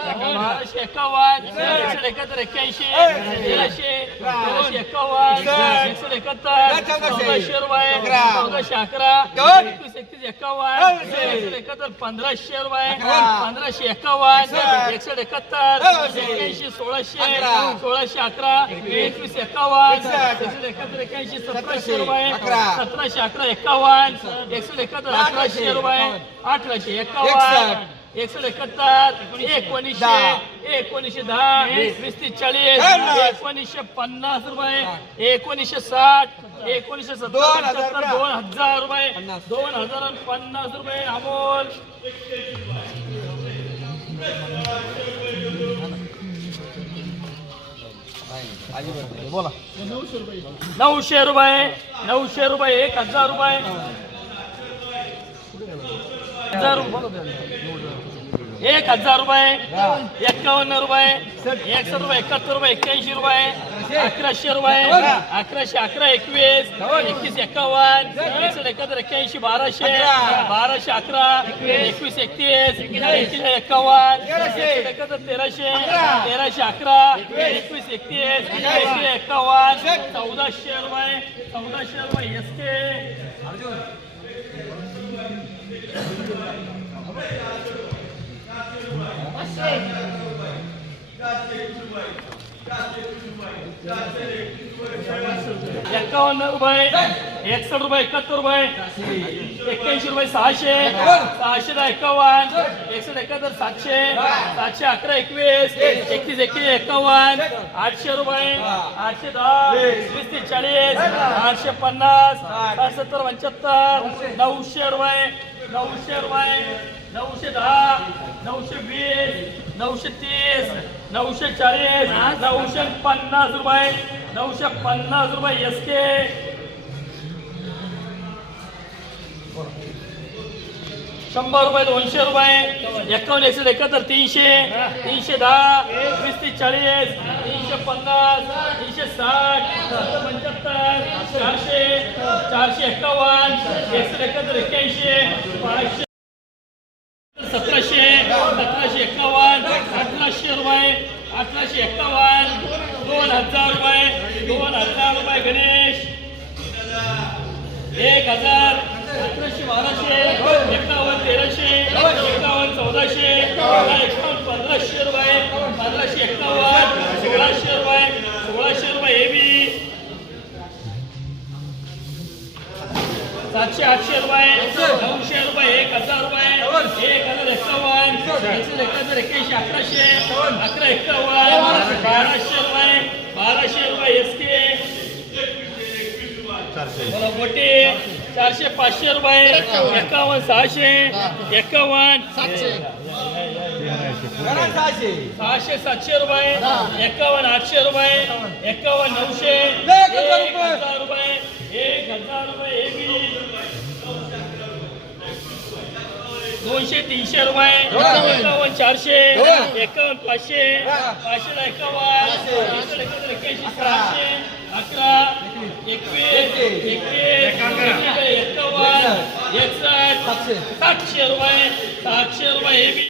बाराशे एकावन्न एकशे एकाहत्तर एक्क्याऐंशी. तेराशे तेराशे एकावन्न. एकशे एकाहत्तर. चौदाशे रुपये. चौदाशे अकरा. एकवीस एकतीस एकावन्न. एकशे एकाहत्तर पंधराशे रुपये. पंधराशे एकावन्न. एकशे एकाहत्तर. एक्क्याऐंशी सोळाशे. सोळाशे अकरा. एकवीस एकावन्न. एकशे एकाहत्तर एक्क्याऐंशी सतराशे रुपये. सतराशे अकरा एकावन्न. एकशे एकाहत्तर अठराशे रुपये. अठराशे एकावन्न. एकशे एकाहत्तर एकोणीसशे एकोणीसशे दहा वीस. तीस चाळीस एकोणीसशे पन्नास रुपये एकोणीसशे साठ एकोणीसशे सत्तर पंच्याहत्तर दोन हजार रुपये दोन हजार पन्नास रुपये अमोल. नऊशे रुपये नऊशे रुपये एक हजार रुपये. हजार रुपये. एक हजार रुपये एकावन्न रुपये एकशे रुपये एकाहत्तर रुपये एक्क्याऐंशी रुपये अकराशे रुपये अकराशे अकरा एकवीस एकवीस एकावन्न एकशे एकाहत्तर एक्क्याऐंशी बाराशे बाराशे अकरा एकवीस. एकतीस एकशे एकाहत्तर तेराशे तेराशे अकरा एकवीस. एकतीस एकशे एकावन्न चौदाशे रुपये चौदाशे रुपये एस के एकावन्न रुपये एकसष्ट रुपये एकाहत्तर रुपये. एक्क्याऐंशी रुपये सहाशे. सहाशे दहा एकावन्न. एकसष्ट एकाहत्तर सातशे. सातशे अकरा एकवीस. एकतीस एकतीस एकावन्न. आठशे रुपये. आठशे दहा. वीस तीस चाळीस. आठशे पन्नास. सत्तर पंच्याहत्तर. नऊशे रुपये. नऊशे रुपये. नऊशे दहा. नऊशे वीस. नऊशे तीस. नऊशे चाळीस. नऊशे पन्नास रुपये. नऊशे पन्नास रुपये एस के शंभर रुपये दोनशे रुपये एकावन्न एकशे एकाहत्तर तीनशे तीनशे दहा वीस तीस चाळीस तीनशे पन्नास तीनशे साठ पंच्याहत्तर चारशे चारशे एकावन्न एकशे एकाहत्तर एक्क्याऐंशी पाचशे सतराशे सतराशे एकावन्न अठराशे रुपये अठराशे एकावन्न दोन हजार रुपये दोन हजार रुपये गणेश एक हजार अठराशे बाराशे एकावन्न एकावन्न एकावन्न पंधराशे रुपये पंधराशे एकावन्न सोळाशे रुपये सोळाशे रुपये हे बी सातशे आठशे रुपये. नऊशे रुपये एक हजार रुपये एक हजार एकावन्न एकाहत्तर एक्क्याऐंशी अकराशे अकरा एकावन्न बाराशे रुपये बाराशे रुपये एस के मोठे चारशे पाचशे रुपये एकावन्न. सहाशे एकावन्न. सहाशे. सातशे रुपये एकावन्न आठशे रुपये एकावन्न. नऊशे. एक हजार रुपये. एक हजार रुपये. दोनशे तीनशे रुपये एकावन्न. चारशे एकावन्न. पाचशे पाचशे. एकावन्न एक्क्याऐंशी सहाशे अकरा एकवीस. एकवीस एकावन्न एकसष्ट सातशे रुपये सातशे रुपये हे बी